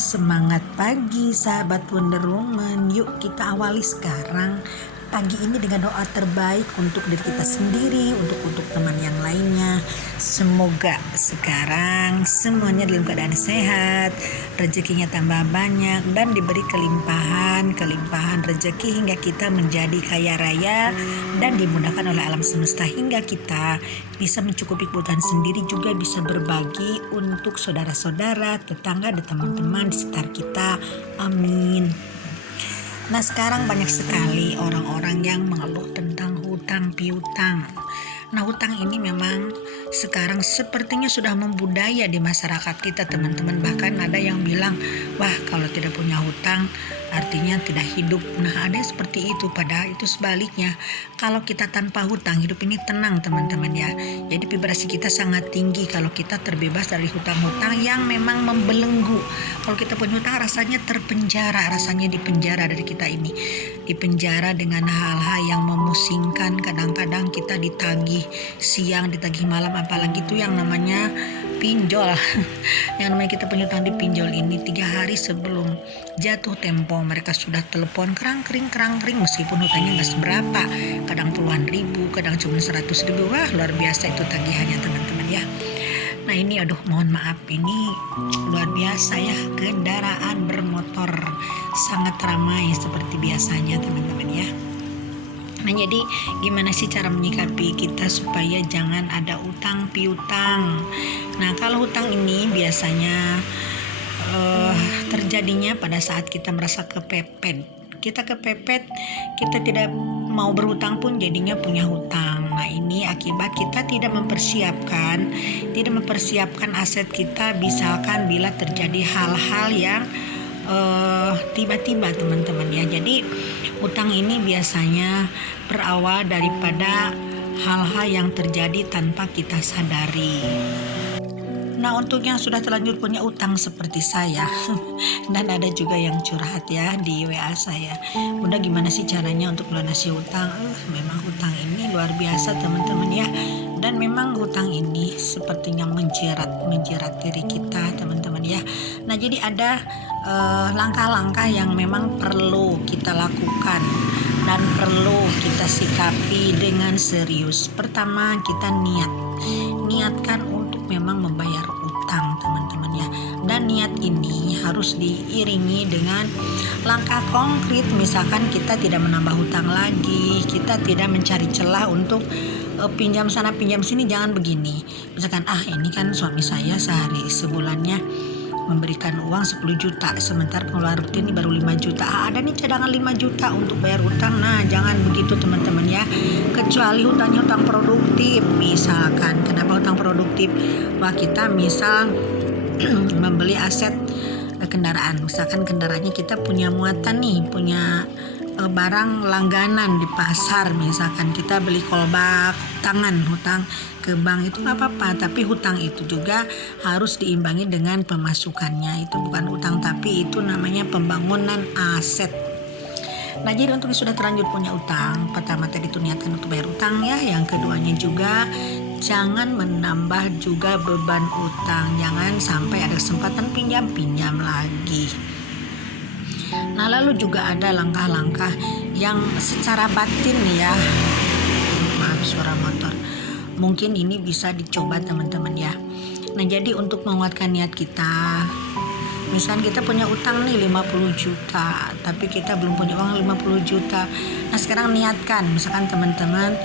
Semangat pagi sahabat Wonder Woman. Yuk kita awali sekarang pagi ini dengan doa terbaik untuk diri kita sendiri, untuk teman yang lainnya. Semoga sekarang semuanya dalam keadaan sehat, rezekinya tambah banyak dan diberi kelimpahan rezeki hingga kita menjadi kaya raya dan dimudahkan oleh alam semesta hingga kita bisa mencukupi kebutuhan sendiri, juga bisa berbagi untuk saudara-saudara, tetangga, dan teman-teman di sekitar kita. Amin. Nah, sekarang banyak sekali orang-orang yang mengeluh tentang hutang piutang. Nah, hutang ini memang sekarang sepertinya sudah membudaya di masyarakat kita, teman-teman. Bahkan ada yang bilang, wah, kalau tidak punya hutang artinya tidak hidup. Nah, ada yang seperti itu, padahal itu sebaliknya. Kalau kita tanpa hutang, hidup ini tenang, teman-teman ya. Jadi vibrasi kita sangat tinggi kalau kita terbebas dari hutang-hutang yang memang membelenggu. Kalau kita punya hutang rasanya terpenjara, rasanya dipenjara dari kita ini. Dipenjara dengan hal-hal yang memusingkan, kadang-kadang kita ditagih siang, ditagih malam, apalagi itu yang namanya pinjol. Yang namanya kita punya hutang dipinjol ini 3 hari sebelum jatuh tempo mereka sudah telepon kerang-kering meskipun hutangnya nggak seberapa, kadang puluhan ribu, kadang cuma 100 ribu. Wah, luar biasa itu tagihannya, teman-teman ya. Nah, ini mohon maaf, ini luar biasa ya, kendaraan bermotor sangat ramai seperti biasanya, teman-teman ya. Nah, jadi gimana sih cara menyikapi kita supaya jangan ada utang piutang? Nah, kalau hutang ini biasanya terjadinya pada saat kita merasa kepepet. Kita kepepet, kita tidak mau berhutang pun jadinya punya hutang. Nah, ini akibat kita tidak mempersiapkan aset kita, misalkan bila terjadi hal-hal yang tiba-tiba, teman-teman ya. Jadi hutang ini biasanya berawal daripada hal-hal yang terjadi tanpa kita sadari. Nah, untuk yang sudah terlanjur punya utang seperti saya dan ada juga yang curhat ya di WA saya, Bunda gimana sih caranya untuk melunasi hutang? Memang hutang ini luar biasa, teman-teman ya. Dan memang hutang ini sepertinya menjerat diri kita, teman-teman ya. Nah, jadi ada langkah-langkah yang memang perlu kita lakukan dan perlu kita sikapi dengan serius. Pertama, kita niatkan untuk memang membayar utang, teman-teman ya. Dan niat ini harus diiringi dengan langkah konkret. Misalkan kita tidak menambah hutang lagi, kita tidak mencari celah untuk pinjam sana pinjam sini. Jangan begini, misalkan ini kan suami saya sebulannya memberikan uang 10 juta, sementara pengeluaran rutin ini baru 5 juta. Ada nih cadangan 5 juta untuk bayar utang. Nah, jangan begitu, teman-teman ya. Kecuali hutangnya hutang produktif. Misalkan, kenapa hutang produktif? Wah, kita misal membeli aset kendaraan. Misalkan kendaraannya kita punya muatan nih, punya barang langganan di pasar. Misalkan kita beli kolbak, hutang ke bank, itu nggak apa-apa, tapi hutang itu juga harus diimbangi dengan pemasukannya. Itu bukan hutang, tapi itu namanya pembangunan aset. Nah, jadi untuk yang sudah terlanjur punya utang, pertama tadi itu niatkan untuk bayar utang ya. Yang keduanya juga jangan menambah juga beban utang, jangan sampai ada kesempatan pinjam lagi. Nah, lalu juga ada langkah-langkah yang secara batin ya, maaf suara motor, mungkin ini bisa dicoba, teman-teman ya. Nah, jadi untuk menguatkan niat kita, misalnya kita punya utang nih 50 juta, tapi kita belum punya uang 50 juta. Nah, sekarang niatkan, misalkan teman-teman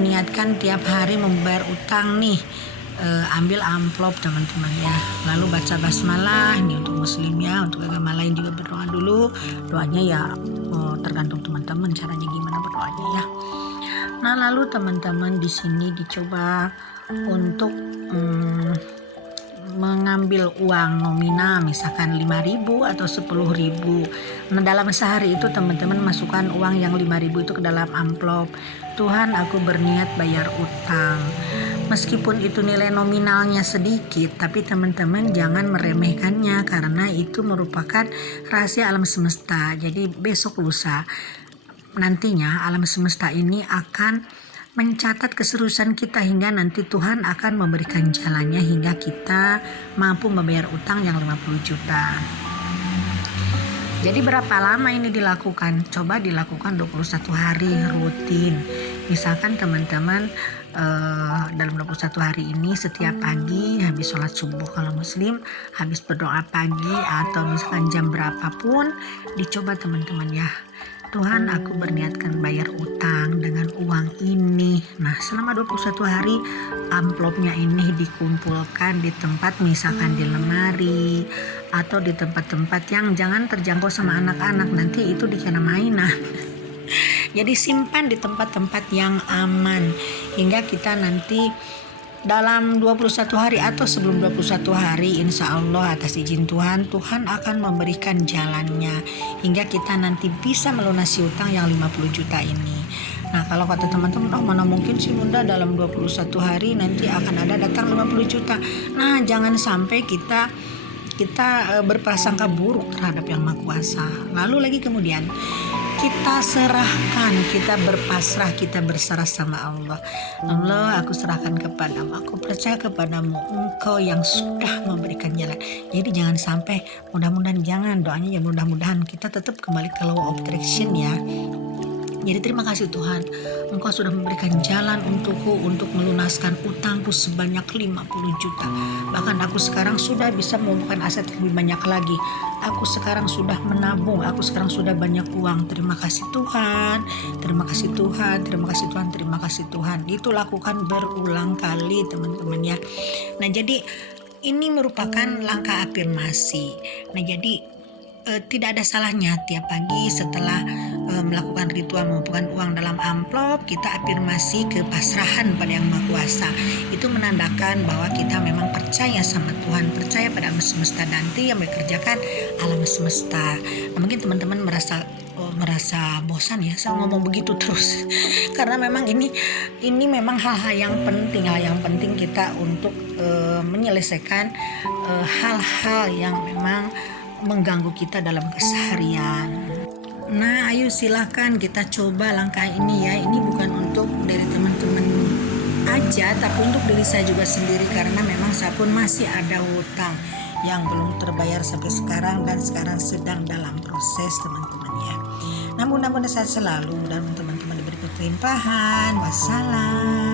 niatkan tiap hari membayar utang nih. Ambil amplop, teman-teman ya, lalu baca basmalah. Ini untuk muslim ya, untuk agama lain juga berdoa dulu. Doanya ya tergantung teman-teman caranya gimana berdoanya ya. Nah, lalu teman-teman di sini dicoba untuk mengambil uang nominal, misalkan 5.000 atau 10.000. Nah, dalam sehari itu teman-teman masukkan uang yang 5.000 itu ke dalam amplop. Tuhan, aku berniat bayar utang. Meskipun itu nilai nominalnya sedikit, tapi teman-teman jangan meremehkannya, karena itu merupakan rahasia alam semesta. Jadi besok lusa nantinya alam semesta ini akan mencatat keseriusan kita hingga nanti Tuhan akan memberikan jalannya hingga kita mampu membayar utang yang 50 juta. Jadi berapa lama ini dilakukan? Coba dilakukan 21 hari rutin. Misalkan teman-teman dalam 21 hari ini setiap pagi habis sholat subuh kalau muslim, habis berdoa pagi atau misalkan jam berapapun, dicoba teman-teman ya. Tuhan, aku berniatkan bayar utang dengan uang ini. Nah, selama 21 hari amplopnya ini dikumpulkan di tempat misalkan di lemari atau di tempat-tempat yang jangan terjangkau sama anak-anak, nanti itu dikena mainan. Jadi simpan di tempat-tempat yang aman hingga kita nanti dalam 21 hari atau sebelum 21 hari insya Allah atas izin Tuhan akan memberikan jalannya hingga kita nanti bisa melunasi utang yang 50 juta ini. Nah, kalau kata teman-teman, mana mungkin sih Bunda dalam 21 hari nanti akan ada datang 50 juta. Nah, jangan sampai kita berprasangka buruk terhadap Yang Maha Kuasa. Lalu lagi kemudian kita serahkan, kita berpasrah, kita berserah sama Allah. Allah, aku serahkan kepadamu, aku percaya kepadamu, Engkau yang sudah memberikan jalan. Jadi jangan sampai, mudah-mudahan doanya ya mudah-mudahan kita tetap kembali ke law of attraction ya. Jadi terima kasih Tuhan, Engkau sudah memberikan jalan untukku untuk melunaskan utangku sebanyak 50 juta. Bahkan aku sekarang sudah bisa mengumpulkan aset lebih banyak lagi. Aku sekarang sudah menabung, aku sekarang sudah banyak uang. Terima kasih Tuhan, terima kasih Tuhan, terima kasih Tuhan, terima kasih Tuhan. Itu lakukan berulang kali teman-teman ya. Nah, jadi ini merupakan langkah afirmasi. Nah, jadi tidak ada salahnya tiap pagi setelah melakukan ritual mengumpulkan uang dalam amplop, kita afirmasi kepasrahan pada Yang Maha Kuasa. Itu menandakan bahwa kita memang percaya sama Tuhan, percaya pada alam semesta nanti yang bekerjakan alam semesta. Nah, mungkin teman-teman merasa bosan ya saya ngomong begitu terus karena memang ini memang hal-hal yang penting kita untuk menyelesaikan hal-hal yang memang mengganggu kita dalam keseharian. Nah, ayo silakan kita coba langkah ini ya. Ini bukan untuk dari teman-teman aja, tapi untuk diri saya juga sendiri karena memang saya pun masih ada hutang yang belum terbayar sampai sekarang dan sekarang sedang dalam proses teman-teman ya. Nah, mudah-mudahan sehat selalu dan teman-teman diberi kelimpahan. Wassalam.